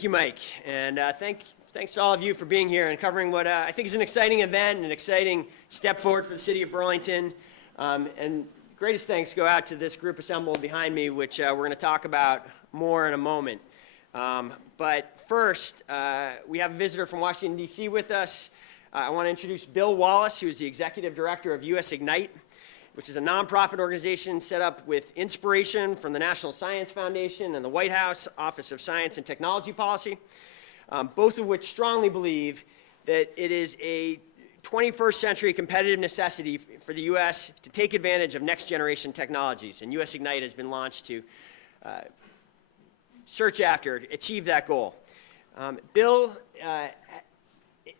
Thank you, Mike, and thanks to all of you for being here and covering what I think is an exciting event and an exciting step forward for the City of Burlington. And greatest thanks go out to this group assembled behind me, which we're going to talk about more in a moment. But first, we have a visitor from Washington, D.C. with us. I want to introduce Bill Wallace, who is the Executive Director of US Ignite, which is a nonprofit organization set up with inspiration from the National Science Foundation and the White House Office of Science and Technology Policy, both of which strongly believe that it is a 21st century competitive necessity for the U.S. to take advantage of next generation technologies, and US Ignite has been launched to search after, achieve that goal. Bill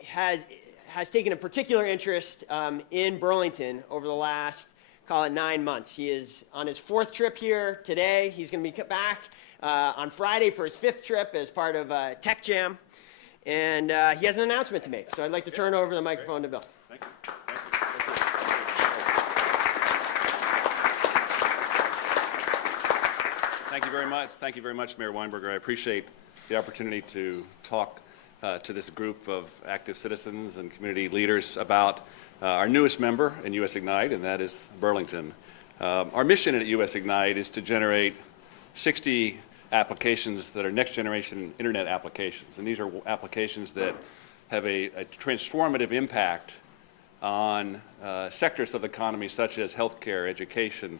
has taken a particular interest in Burlington over the last, call it 9 months. He is on his 4th trip here today. He's going to be back on Friday for his 5th trip as part of Tech Jam. And he has an announcement to make. So I'd like to turn over the microphone to Bill. Thank you. Thank you very much. Thank you very much, Miro Weinberger. I appreciate the opportunity to talk to this group of active citizens and community leaders about our newest member in US Ignite, and that is Burlington. Our mission at US Ignite is to generate 60 applications that are next generation internet applications, and these are applications that have a transformative impact on sectors of the economy such as healthcare, education,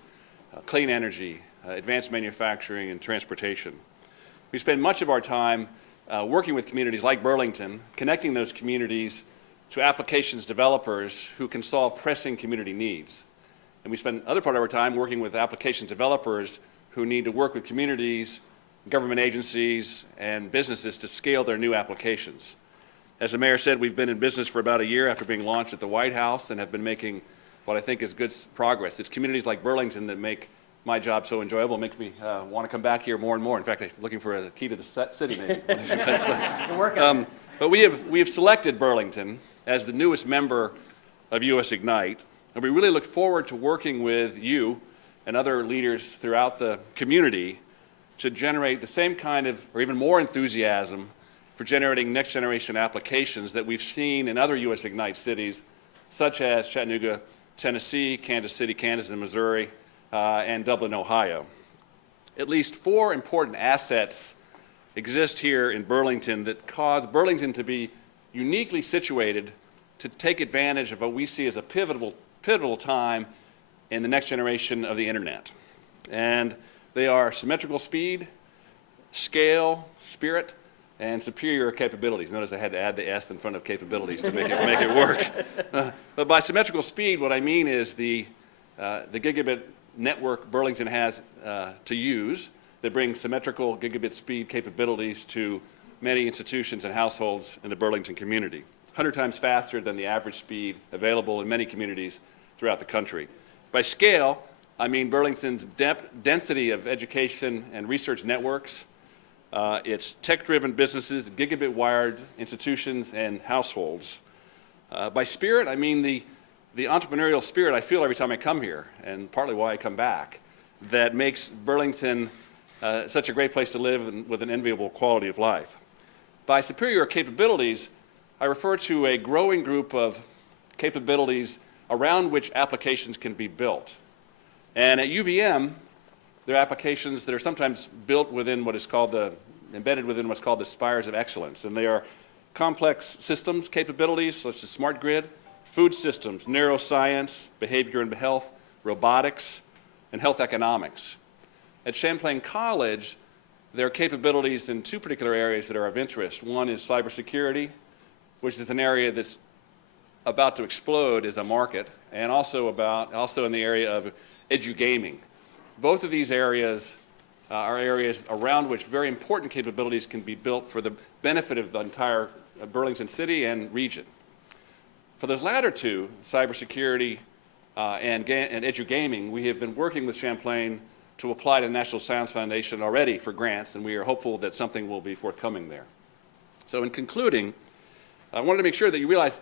clean energy, advanced manufacturing, and transportation. We spend much of our time working with communities like Burlington, connecting those communities to applications developers who can solve pressing community needs. And we spend other part of our time working with applications developers who need to work with communities, government agencies, and businesses to scale their new applications. As the mayor said, we've been in business for about a year after being launched at the White House and have been making what I think is good progress. It's communities like Burlington that make my job so enjoyable, makes me want to come back here more and more. In fact, I'm looking for a key to the city maybe. But we have selected Burlington as the newest member of US Ignite, and we really look forward to working with you and other leaders throughout the community to generate the same kind of, or even more enthusiasm for generating next generation applications that we've seen in other US Ignite cities, such as Chattanooga, Tennessee, Kansas City, Kansas, and Missouri, and Dublin, Ohio. At least 4 important assets exist here in Burlington that cause Burlington to be uniquely situated to take advantage of what we see as a pivotal time in the next generation of the internet. And they are symmetrical speed, scale, spirit, and superior capabilities. Notice I had to add the S in front of capabilities to make it work. But by symmetrical speed, what I mean is the Gigabit network Burlington has to use that brings symmetrical gigabit speed capabilities to many institutions and households in the Burlington community, 100 times faster than the average speed available in many communities throughout the country. By scale, I mean Burlington's density of education and research networks, its tech-driven businesses, gigabit wired institutions and households. By spirit, I mean the entrepreneurial spirit I feel every time I come here, and partly why I come back, that makes Burlington such a great place to live and with an enviable quality of life. By superior capabilities, I refer to a growing group of capabilities around which applications can be built. And at UVM, there are applications that are sometimes built within what is called embedded within what's called the spires of excellence. And they are complex systems capabilities such as smart grid, food systems, neuroscience, behavior and health, robotics, and health economics. At Champlain College, there are capabilities in 2 particular areas that are of interest. One is cybersecurity, which is an area that's about to explode as a market, and also in the area of edu-gaming. Both of these areas are areas around which very important capabilities can be built for the benefit of the entire Burlington city and region. For those latter 2, cybersecurity and edu-gaming, we have been working with Champlain to apply to the National Science Foundation already for grants, and we are hopeful that something will be forthcoming there. So in concluding, I wanted to make sure that you realize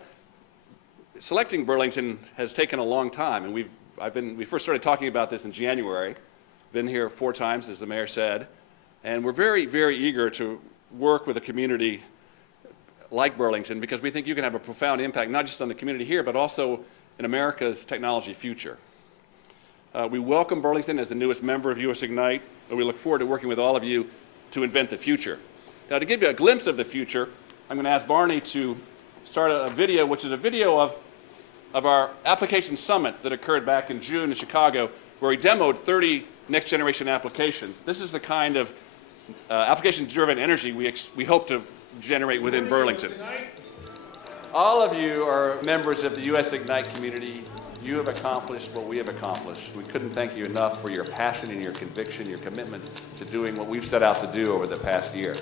selecting Burlington has taken a long time, and we first started talking about this in January, been here 4 times, as the mayor said, and we're very, very eager to work with a community like Burlington because we think you can have a profound impact, not just on the community here, but also in America's technology future. We welcome Burlington as the newest member of US Ignite, and we look forward to working with all of you to invent the future. Now, to give you a glimpse of the future, I'm going to ask Barney to start a video, which is a video of our application summit that occurred back in June in Chicago, where we demoed 30 next-generation applications. This is the kind of application-driven energy we hope to generate within Burlington. All of you are members of the US Ignite community. You have accomplished what we have accomplished. We couldn't thank you enough for your passion and your conviction, your commitment to doing what we've set out to do over the past year.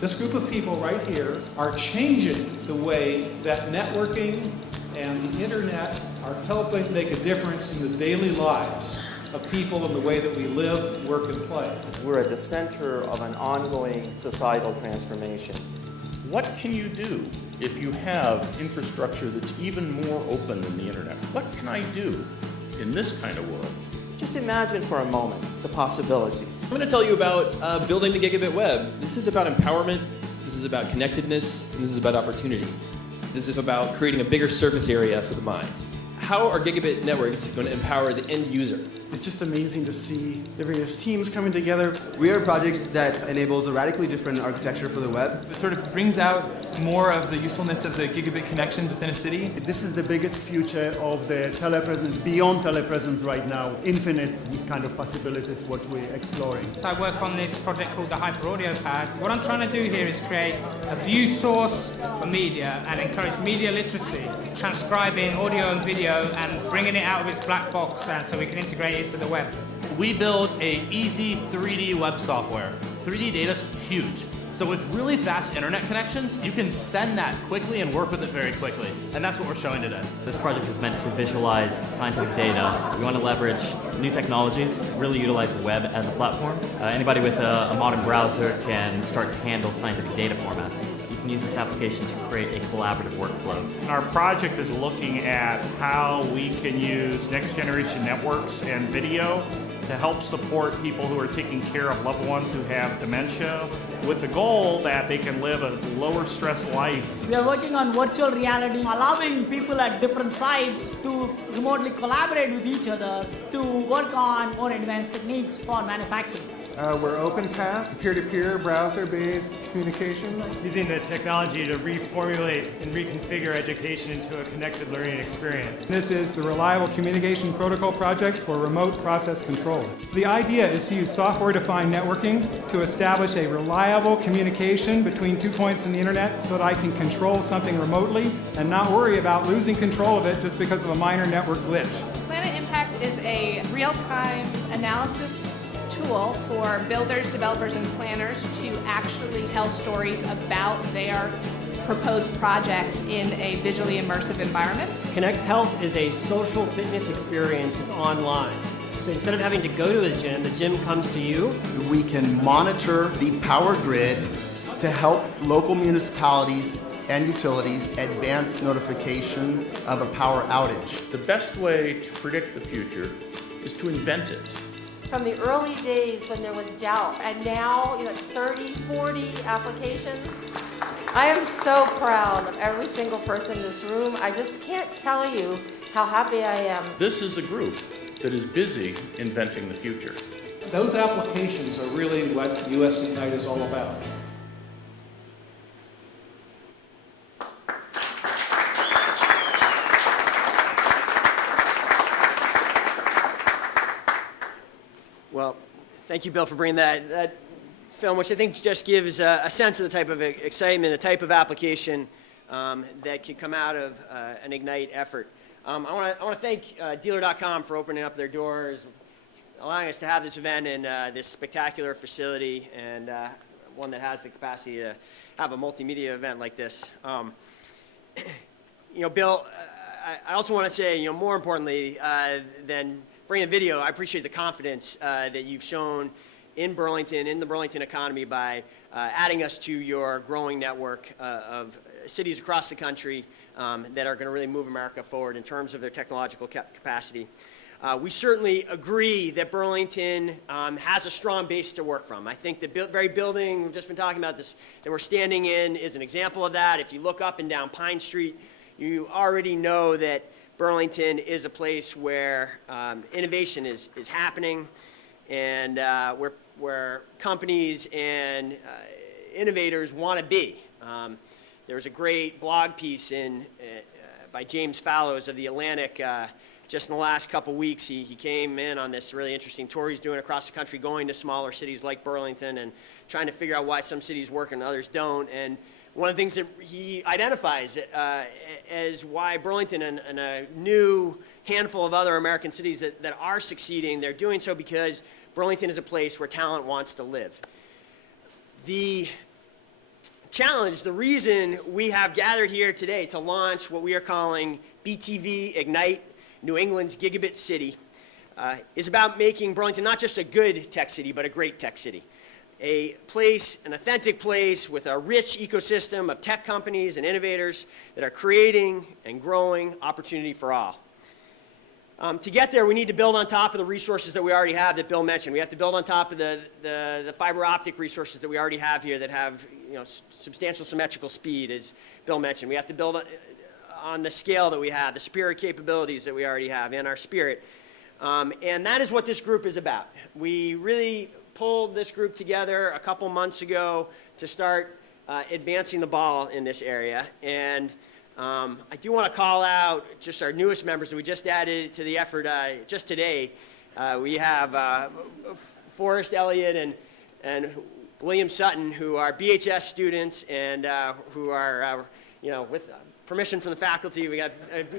This group of people right here are changing the way that networking and the internet are helping make a difference in the daily lives of people in the way that we live, work, and play. We're at the center of an ongoing societal transformation. What can you do if you have infrastructure that's even more open than the internet? What can I do in this kind of world? Just imagine for a moment the possibilities. I'm going to tell you about building the Gigabit web. This is about empowerment, this is about connectedness, and this is about opportunity. This is about creating a bigger surface area for the mind. How are Gigabit networks going to empower the end user? It's just amazing to see the various teams coming together. We are projects that enables a radically different architecture for the web. It sort of brings out more of the usefulness of the gigabit connections within a city. This is the biggest future of the telepresence, beyond telepresence right now. Infinite kind of possibilities what we're exploring. I work on this project called the Hyper Audio Pad. What I'm trying to do here is create a view source for media and encourage media literacy, transcribing audio and video and bringing it out of its black box so we can integrate it to the web. We build a easy 3D web software. 3D data's huge. So with really fast internet connections, you can send that quickly and work with it very quickly. And that's what we're showing today. This project is meant to visualize scientific data. We want to leverage new technologies, really utilize the web as a platform. Anybody with a modern browser can start to handle scientific data formats. You can use this application to create a collaborative workflow. Our project is looking at how we can use next generation networks and video to help support people who are taking care of loved ones who have dementia, with the goal that they can live a lower stress life. We are working on virtual reality, allowing people at different sites to remotely collaborate with each other to work on more advanced techniques for manufacturing. We're OpenPath, peer-to-peer, browser-based communications. Using the technology to reformulate and reconfigure education into a connected learning experience. This is the Reliable Communication Protocol Project for Remote Process Control. The idea is to use software-defined networking to establish a reliable communication between 2 points in the internet so that I can control something remotely and not worry about losing control of it just because of a minor network glitch. Planet Impact is a real-time analysis tool for builders, developers, and planners to actually tell stories about their proposed project in a visually immersive environment. Connect Health is a social fitness experience. It's online. So instead of having to go to the gym comes to you. We can monitor the power grid to help local municipalities and utilities advance notification of a power outage. The best way to predict the future is to invent it. From the early days when there was doubt, and now 30, 40 applications. I am so proud of every single person in this room. I just can't tell you how happy I am. This is a group that is busy inventing the future. Those applications are really what US Ignite is all about. Well, thank you, Bill, for bringing that film, which I think just gives a sense of the type of excitement, the type of application that can come out of an Ignite effort. I want to thank Dealer.com for opening up their doors, allowing us to have this event in this spectacular facility, and one that has the capacity to have a multimedia event like this. Bill, I also want to say, more importantly than bringing video, I appreciate the confidence that you've shown in Burlington, in the Burlington economy, by adding us to your growing network of cities across the country that are going to really move America forward in terms of their technological capacity. We certainly agree that Burlington has a strong base to work from. I think the very building we've just been talking about this that we're standing in is an example of that. If you look up and down Pine Street, you already know that Burlington is a place where innovation is happening, and where companies and innovators want to be. There was a great blog piece by James Fallows of The Atlantic just in the last couple weeks. He came in on this really interesting tour he's doing across the country, going to smaller cities like Burlington and trying to figure out why some cities work and others don't. And one of the things that he identifies as why Burlington and a new handful of other American cities that are succeeding, they're doing so because Burlington is a place where talent wants to live. The challenge, the reason we have gathered here today to launch what we are calling BTV Ignite, New England's Gigabit City, is about making Burlington not just a good tech city, but a great tech city. A place, an authentic place with a rich ecosystem of tech companies and innovators that are creating and growing opportunity for all. To get there, we need to build on top of the resources that we already have that Bill mentioned. We have to build on top of the fiber optic resources that we already have here that have substantial symmetrical speed, as Bill mentioned. We have to build on the scale that we have, the superior capabilities that we already have, and our spirit. And that is what this group is about. We really pulled this group together a couple months ago to start advancing the ball in this area. And I do want to call out just our newest members that we just added to the effort just today. We have Forrest Elliott and William Sutton, who are BHS students and who are, with permission from the faculty, we got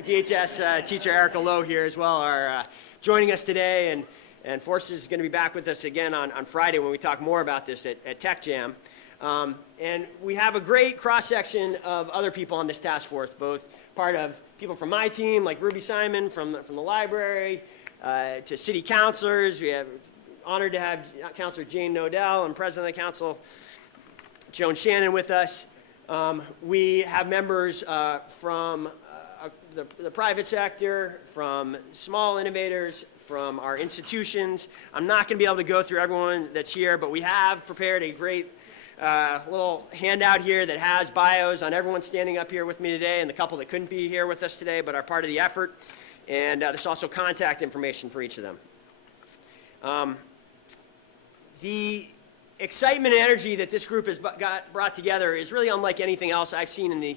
BHS teacher Erica Lowe here as well, are joining us today. And Forrest is going to be back with us again on Friday when we talk more about this at Tech Jam. And we have a great cross-section of other people on this task force, both part of people from my team, like Ruby Simon from the library, to city councilors. We have honored to have Councilor Jane Nodell and President of the Council, Joan Shannon, with us. We have members from the private sector, from small innovators, from our institutions. I'm not going to be able to go through everyone that's here, but we have prepared a great little handout here that has bios on everyone standing up here with me today and the couple that couldn't be here with us today but are part of the effort. And there's also contact information for each of them. The excitement and energy that this group has brought together is really unlike anything else I've seen in the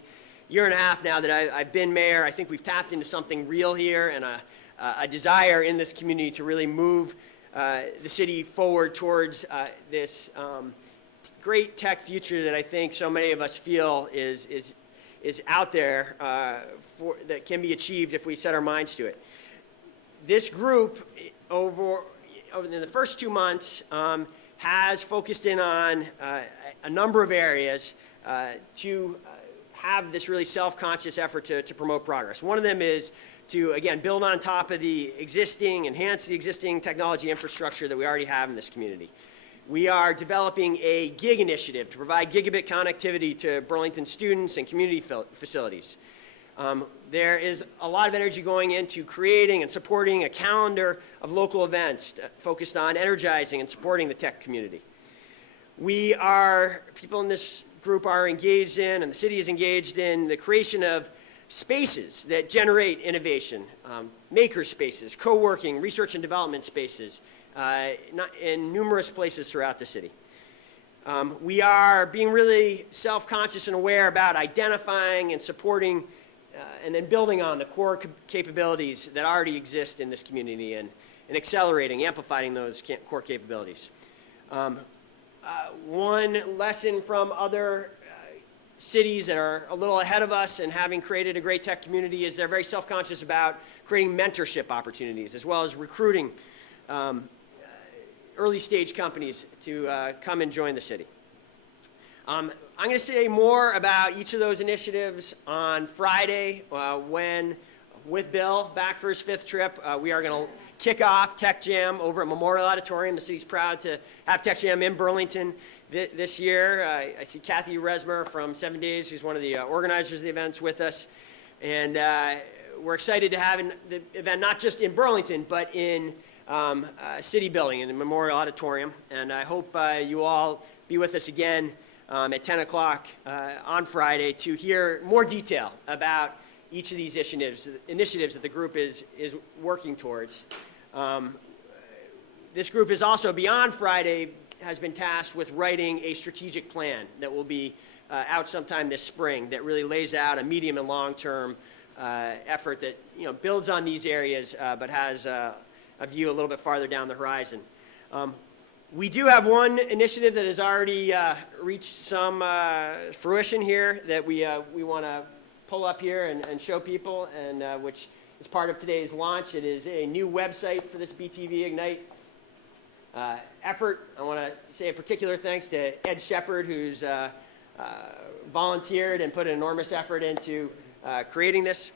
year and a half now that I've been mayor. I think we've tapped into something real here and a desire in this community to really move the city forward towards this great tech future that I think so many of us feel is out there that can be achieved if we set our minds to it. This group over the first 2 months has focused in on a number of areas to have this really self-conscious effort to promote progress. One of them is to, again, build on top of the existing, enhance the existing technology infrastructure that we already have in this community. We are developing a GIG initiative to provide gigabit connectivity to Burlington students and community facilities. There is a lot of energy going into creating and supporting a calendar of local events focused on energizing and supporting the tech community. People in this group are engaged in, and the city is engaged in, the creation of spaces that generate innovation, maker spaces, co-working, research and development spaces, in numerous places throughout the city. We are being really self-conscious and aware about identifying and supporting and then building on the core capabilities that already exist in this community and accelerating, amplifying those core capabilities. One lesson from other cities that are a little ahead of us and having created a great tech community is they're very self-conscious about creating mentorship opportunities as well as recruiting early stage companies to come and join the city. I'm going to say more about each of those initiatives on Friday when, with Bill, back for his 5th trip, we are going to kick off Tech Jam over at Memorial Auditorium. The city's proud to have Tech Jam in Burlington this year. I see Kathy Resmer from 7 Days, who's one of the organizers of the events, with us. And we're excited to have the event not just in Burlington, but in City Building, in the Memorial Auditorium. And I hope you all be with us again at 10 o'clock on Friday to hear more detail about each of these initiatives that the group is working towards. This group is also, beyond Friday, has been tasked with writing a strategic plan that will be out sometime this spring that really lays out a medium and long-term effort that builds on these areas but has a view a little bit farther down the horizon. We do have one initiative that has already reached some fruition here that we want to pull up here and show people, and which is part of today's launch. It is a new website for this BTV Ignite effort. I want to say a particular thanks to Ed Shepard, who's volunteered and put an enormous effort into creating this.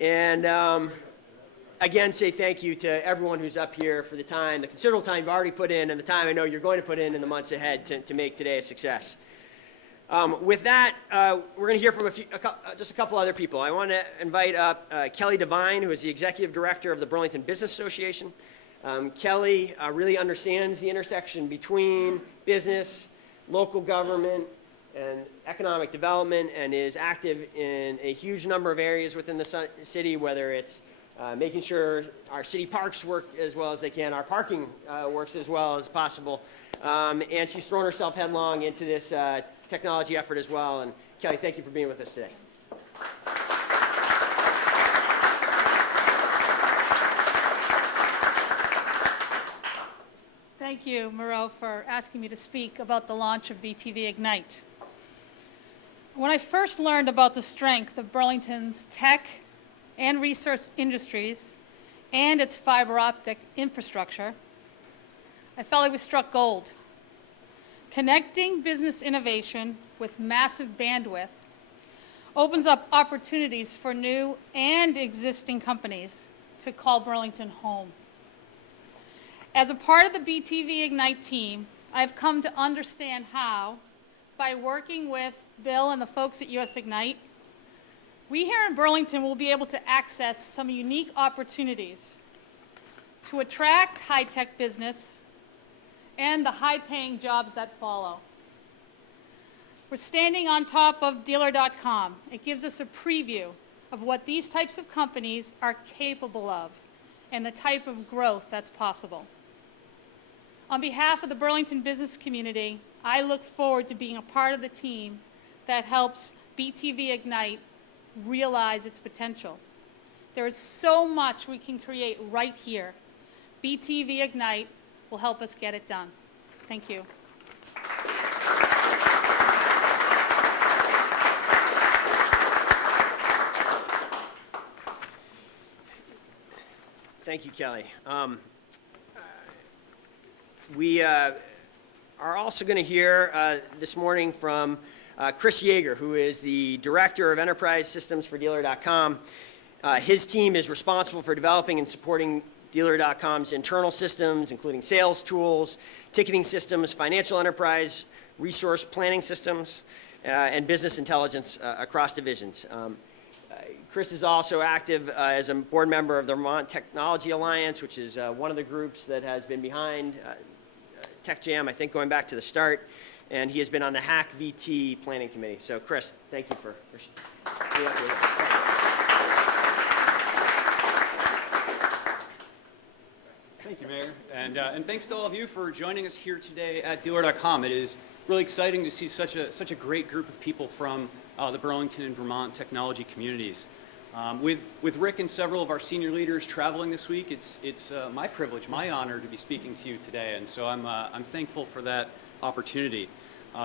And again, say thank you to everyone who's up here for the considerable time you've already put in, and the time I know you're going to put in the months ahead to make today a success. With that, we're going to hear from just a couple other people. I want to invite up Kelly Devine, who is the Executive Director of the Burlington Business Association. Kelly really understands the intersection between business, local government, and economic development, and is active in a huge number of areas within the city, whether it's making sure our city parks work as well as they can, our parking works as well as possible, and she's thrown herself headlong into this technology effort as well. And Kelly, thank you for being with us today. Thank you, Miro, for asking me to speak about the launch of BTV Ignite. When I first learned about the strength of Burlington's tech and resource industries and its fiber optic infrastructure, I felt like we struck gold. Connecting business innovation with massive bandwidth opens up opportunities for new and existing companies to call Burlington home. As a part of the BTV Ignite team, I've come to understand how, by working with Bill and the folks at US Ignite, we here in Burlington will be able to access some unique opportunities to attract high-tech business and the high-paying jobs that follow. We're standing on top of dealer.com. It gives us a preview of what these types of companies are capable of and the type of growth that's possible. On behalf of the Burlington business community, I look forward to being a part of the team that helps BTV Ignite realize its potential. There is so much we can create right here. BTV Ignite will help us get it done. Thank you. Thank you, Kelly. We are also going to hear this morning from Chris Yager, who is the Director of Enterprise Systems for Dealer.com. His team is responsible for developing and supporting Dealer.com's internal systems, including sales tools, ticketing systems, financial enterprise, resource planning systems, and business intelligence across divisions. Chris is also active as a board member of the Vermont Technology Alliance, which is one of the groups that has been behind Tech Jam, I think, going back to the start. And he has been on the Hack VT Planning Committee. So, Chris, thank you for being up here. Thank you, Mayor. And thanks to all of you for joining us here today at Dealer.com. It is really exciting to see such a great group of people from the Burlington and Vermont technology communities. With Rick and several of our senior leaders traveling this week, it's my privilege, my honor to be speaking to you today, and so I'm thankful for that opportunity.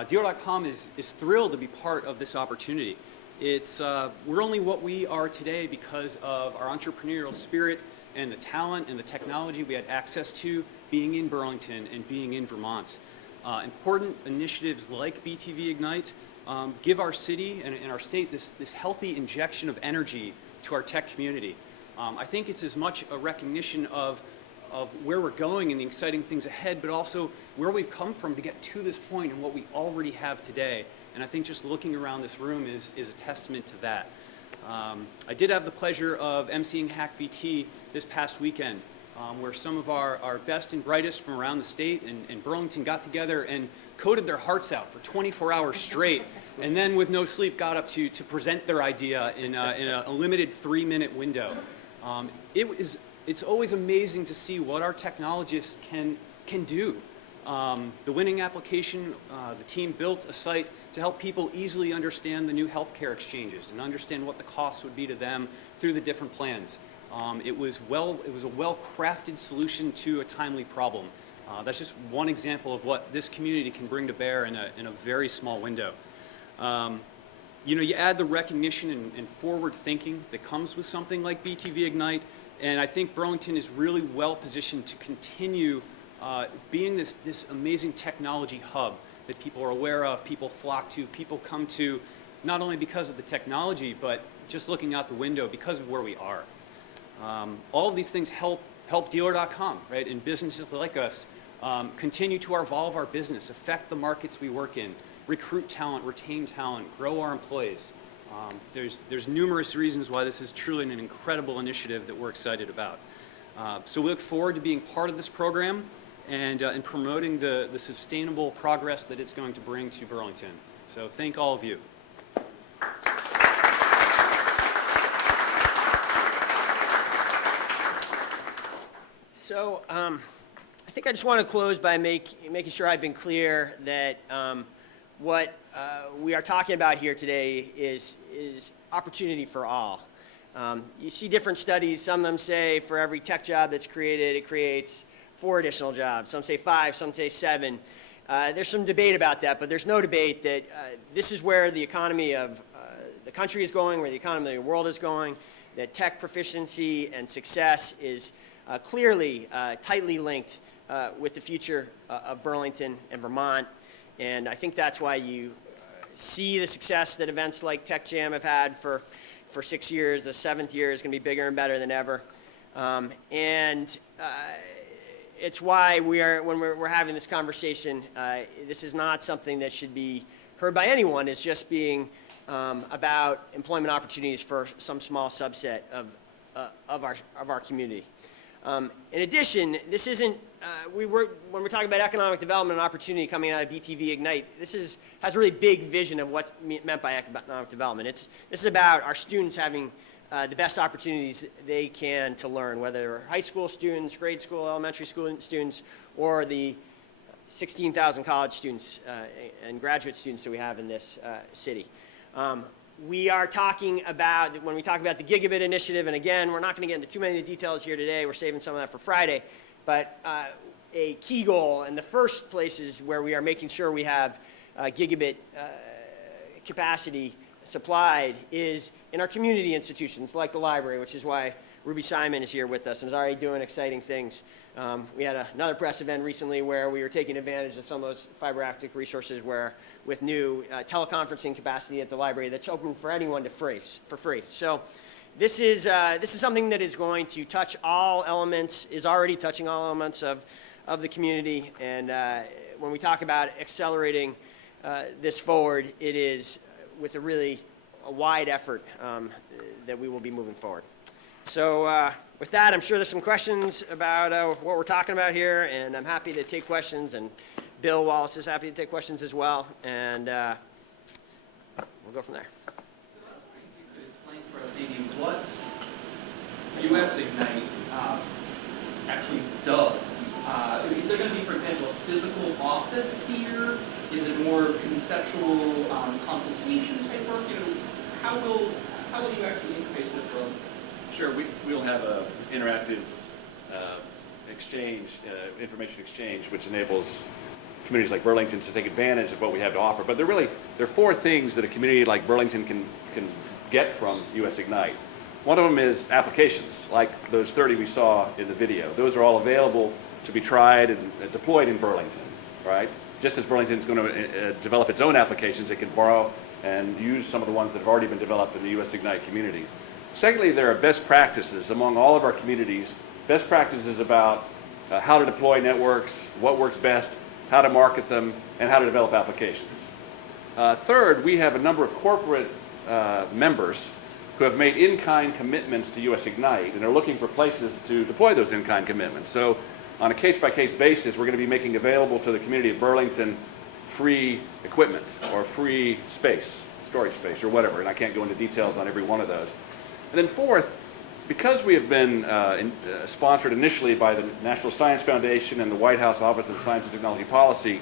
Dealer.com is thrilled to be part of this opportunity. We're only what we are today because of our entrepreneurial spirit and the talent and the technology we had access to being in Burlington and being in Vermont. Important initiatives like BTV Ignite give our city and our state this healthy injection of energy to our tech community. I think it's as much a recognition of where we're going and the exciting things ahead, but also where we've come from to get to this point and what we already have today. And I think just looking around this room is a testament to that. I did have the pleasure of emceeing Hack VT this past weekend, where some of our best and brightest from around the state and Burlington got together and coded their hearts out for 24 hours straight, and then with no sleep got up to present their idea in a limited 3-minute window. It's always amazing to see what our technologists can do. The winning application, the team built a site to help people easily understand the new healthcare exchanges and understand what the cost would be to them through the different plans. It was a well-crafted solution to a timely problem. That's just one example of what this community can bring to bear in a very small window. You add the recognition and forward thinking that comes with something like BTV Ignite, and I think Burlington is really well positioned to continue being this amazing technology hub that people are aware of, people flock to, people come to, not only because of the technology, but just looking out the window because of where we are. All of these things help Dealer.com, right? And businesses like us continue to evolve our business, affect the markets we work in, recruit talent, retain talent, grow our employees. There's numerous reasons why this is truly an incredible initiative that we're excited about. So we look forward to being part of this program and promoting the sustainable progress that it's going to bring to Burlington. So thank all of you. So I think I just want to close by making sure I've been clear that what we are talking about here today is opportunity for all. You see different studies. Some of them say for every tech job that's created, it creates 4 additional jobs. Some say 5, some say 7. There's some debate about that, but there's no debate that this is where the economy of the country is going, where the economy of the world is going, that tech proficiency and success is clearly tightly linked with the future of Burlington and Vermont. And I think that's why you see the success that events like Tech Jam have had for 6 years. The 7th year is going to be bigger and better than ever. It's why when we're having this conversation, this is not something that should be heard by anyone. It's just being about employment opportunities for some small subset of our community. In addition, this isn't, when we're talking about economic development and opportunity coming out of BTV Ignite, this has a really big vision of what's meant by economic development. This is about our students having the best opportunities they can to learn, whether they're high school students, grade school, elementary school students, or the 16,000 college students and graduate students that we have in this city. We are talking about, when we talk about the Gigabit initiative, and again, we're not going to get into too many of the details here today. We're saving some of that for Friday. But a key goal, and the first places where we are making sure we have Gigabit capacity supplied is in our community institutions like the library, which is why Ruby Simon is here with us and is already doing exciting things. We had another press event recently where we were taking advantage of some of those fiber optic resources with new teleconferencing capacity at the library that's open for anyone for free. So this is something that is going to touch all elements, is already touching all elements of the community. And when we talk about accelerating this forward, it is with a wide effort that we will be moving forward. So with that, I'm sure there's some questions about what we're talking about here, and I'm happy to take questions, and Bill Wallace is happy to take questions as well, and we'll go from there. You could explain for us maybe what US Ignite actually does. Is there going to be, for example, a physical office here? Is it more conceptual consultation type work? How will you actually interface with Burlington? Sure, we'll have an interactive exchange, information exchange, which enables communities like Burlington to take advantage of what we have to offer. But there are 4 things that a community like Burlington can get from US Ignite. One of them is applications, like those 30 we saw in the video. Those are all available to be tried and deployed in Burlington, right? Just as Burlington is going to develop its own applications, it can borrow and use some of the ones that have already been developed in the US Ignite community. Secondly, there are best practices among all of our communities, best practices about how to deploy networks, what works best, how to market them, and how to develop applications. Third, we have a number of corporate members who have made in-kind commitments to US Ignite and are looking for places to deploy those in-kind commitments. So on a case-by-case basis, we're going to be making available to the community of Burlington free equipment or free space, storage space or whatever, and I can't go into details on every one of those. And then fourth, because we have been sponsored initially by the National Science Foundation and the White House Office of Science and Technology Policy,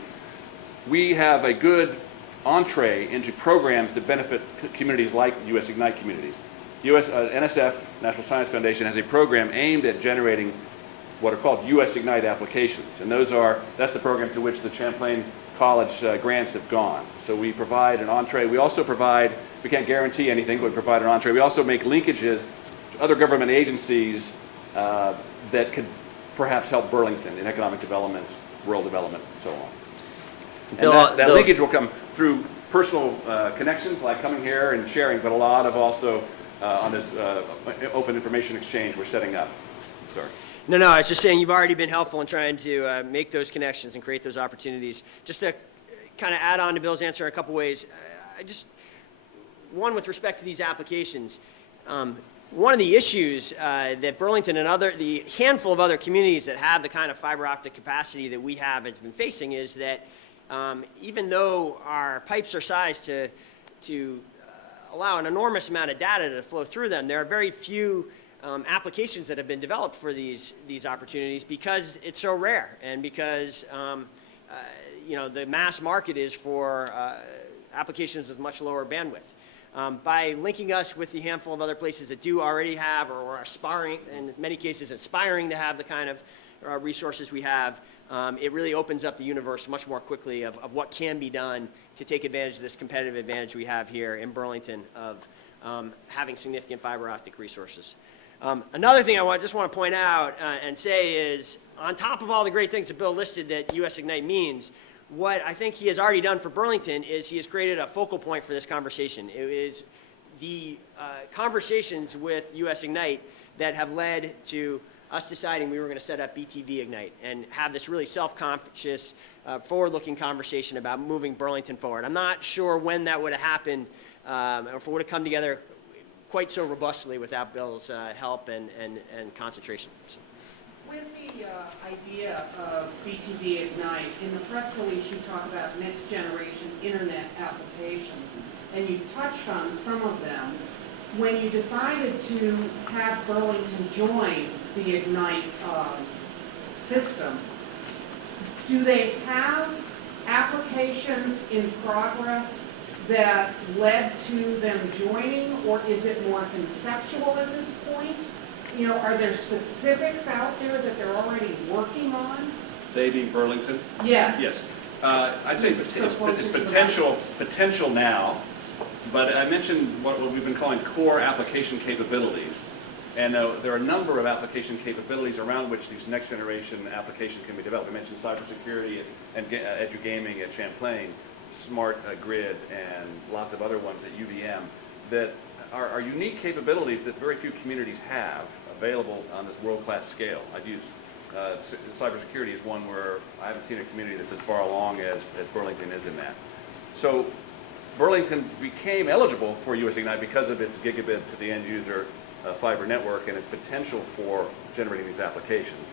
we have a good entree into programs that benefit communities like US Ignite communities. NSF, National Science Foundation, has a program aimed at generating what are called US Ignite applications. And that's the program to which the Champlain College grants have gone. So we provide an entree. We also provide, we can't guarantee anything, but we provide an entree. We also make linkages to other government agencies that could perhaps help Burlington in economic development, rural development, and so on. And that linkage will come through personal connections, like coming here and sharing, but a lot of also on this open information exchange we're setting up. Sorry. No, I was just saying you've already been helpful in trying to make those connections and create those opportunities. Just to kind of add on to Bill's answer in a couple ways, one with respect to these applications, one of the issues that Burlington and the handful of other communities that have the kind of fiber optic capacity that we have has been facing is that even though our pipes are sized to allow an enormous amount of data to flow through them, there are very few applications that have been developed for these opportunities because it's so rare and because the mass market is for applications with much lower bandwidth. By linking us with the handful of other places that do already have or are aspiring, and in many cases aspiring to have the kind of resources we have, it really opens up the universe much more quickly of what can be done to take advantage of this competitive advantage we have here in Burlington of having significant fiber optic resources. Another thing I just want to point out and say is, on top of all the great things that Bill listed that US Ignite means, what I think he has already done for Burlington is he has created a focal point for this conversation. It is the conversations with US Ignite that have led to us deciding we were going to set up BTV Ignite and have this really self-conscious, forward-looking conversation about moving Burlington forward. I'm not sure when that would have happened or if it would have come together quite so robustly without Bill's help and concentration. So. With the idea of BTV Ignite, in the press release you talk about next generation internet applications, and you've touched on some of them. When you decided to have Burlington join the Ignite system, do they have applications in progress that led to them joining, or is it more conceptual at this point? Are there specifics out there that they're already working on? They being Burlington? Yes. Yes. I'd say it's potential now, but I mentioned what we've been calling core application capabilities. And there are a number of application capabilities around which these next generation applications can be developed. I mentioned cybersecurity and edu-gaming at Champlain, smart grid, and lots of other ones at UVM that are unique capabilities that very few communities have available on this world-class scale. I've used cybersecurity as one where I haven't seen a community that's as far along as Burlington is in that. So Burlington became eligible for US Ignite because of its gigabit to the end user fiber network and its potential for generating these applications.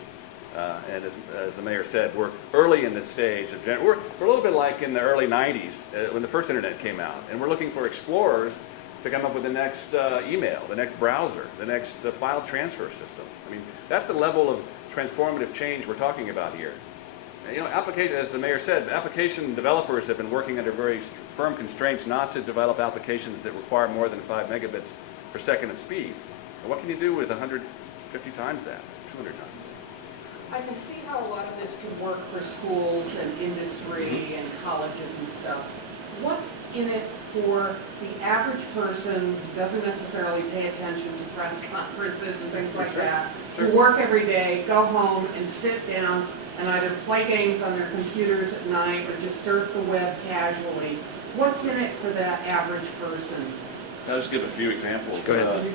And as the mayor said, we're early in this stage of we're a little bit like in the early 90s when the first internet came out, and we're looking for explorers to come up with the next email, the next browser, the next file transfer system. I mean, that's the level of transformative change we're talking about here. And, as the mayor said, application developers have been working under very firm constraints not to develop applications that require more than 5 megabits per second of speed. And what can you do with 150 times that, 200 times that? I can see how a lot of this can work for schools and industry and colleges and stuff. What's in it for the average person who doesn't necessarily pay attention to press conferences and things like that, who work every day, go home and sit down and either play games on their computers at night or just surf the web casually? What's in it for that average person? I'll just give a few examples. Go ahead.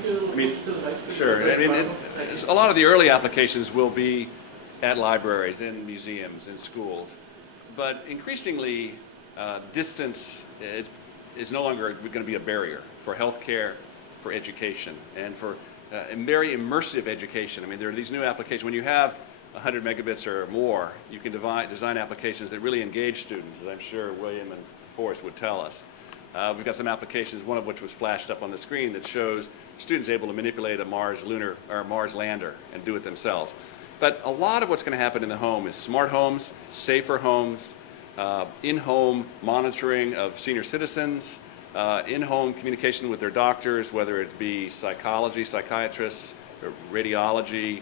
Sure. A lot of the early applications will be at libraries, in museums, in schools. But increasingly, distance is no longer going to be a barrier for healthcare, for education and for very immersive education. I mean, there are these new applications. When you have 100 megabits or more, you can design applications that really engage students, as I'm sure William and Forrest would tell us. We've got some applications, one of which was flashed up on the screen, that shows students able to manipulate a Mars lander and do it themselves. But a lot of what's going to happen in the home is smart homes, safer homes, in-home monitoring of senior citizens, in-home communication with their doctors, whether it be psychology, psychiatrists, or radiology,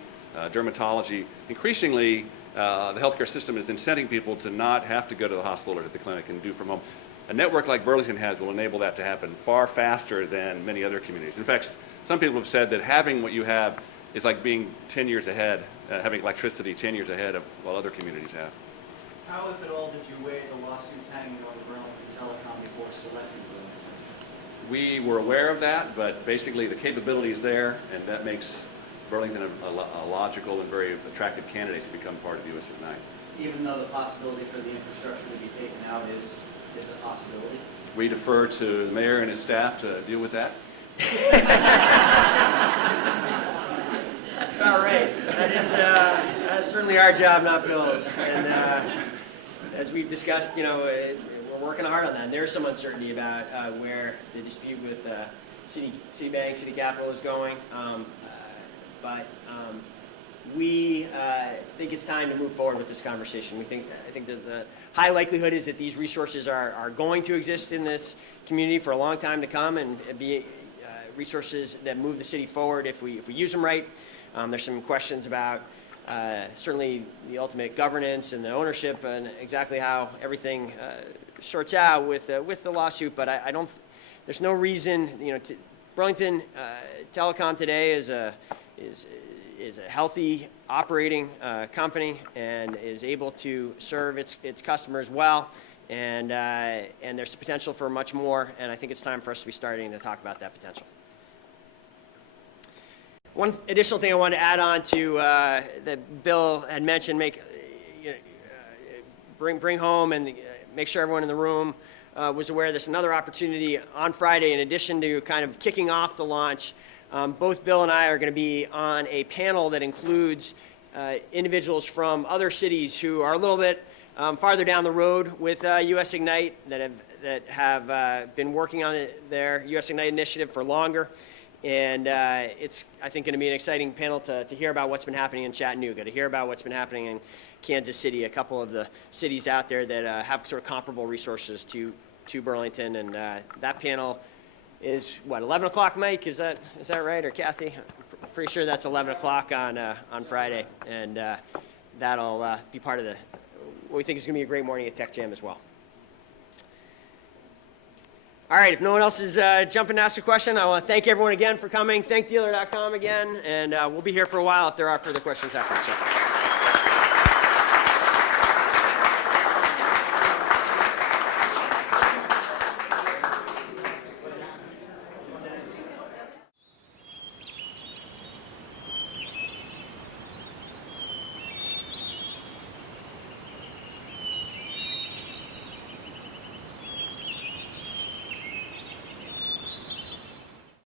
dermatology. Increasingly, the healthcare system is incenting people to not have to go to the hospital or to the clinic and do from home. A network like Burlington has will enable that to happen far faster than many other communities. In fact, some people have said that having what you have is like being 10 years ahead, having electricity 10 years ahead of what other communities have. How, if at all, did you weigh the lawsuits hanging over Burlington Telecom before selecting Burlington? We were aware of that, but basically the capability is there, and that makes Burlington a logical and very attractive candidate to become part of US Ignite. Even though the possibility for the infrastructure to be taken out is a possibility? We defer to the mayor and his staff to deal with that. That's about right. That is certainly our job, not Bill's. And as we've discussed, we're working hard on that. And there's some uncertainty about where the dispute with Citibank, City Capital is going. But we think it's time to move forward with this conversation. I think that the high likelihood is that these resources are going to exist in this community for a long time to come, and be resources that move the city forward if we use them right. There's some questions about certainly the ultimate governance and the ownership and exactly how everything sorts out with the lawsuit. But I don't. There's no reason. Burlington Telecom today is a healthy operating company and is able to serve its customers well, and there's the potential for much more, and I think it's time for us to be starting to talk about that potential. One additional thing I wanted to add on to that Bill had mentioned, bring home and make sure everyone in the room was aware of this. Another opportunity on Friday, in addition to kind of kicking off the launch, both Bill and I are going to be on a panel that includes individuals from other cities who are a little bit farther down the road with US Ignite, that have been working on their US Ignite initiative for longer. And it's, I think, going to be an exciting panel to hear about what's been happening in Chattanooga, to hear about what's been happening in Kansas City, a couple of the cities out there that have sort of comparable resources to Burlington. And that panel is, what, 11 o'clock, Mike? Is that right? Or Kathy? I'm pretty sure that's 11 o'clock on Friday. And that'll be part of what we think is going to be a great morning at Tech Jam as well. All right, if no one else is jumping to ask a question, I want to thank everyone again for coming. Thank Dealer.com again, and we'll be here for a while if there are further questions after. So.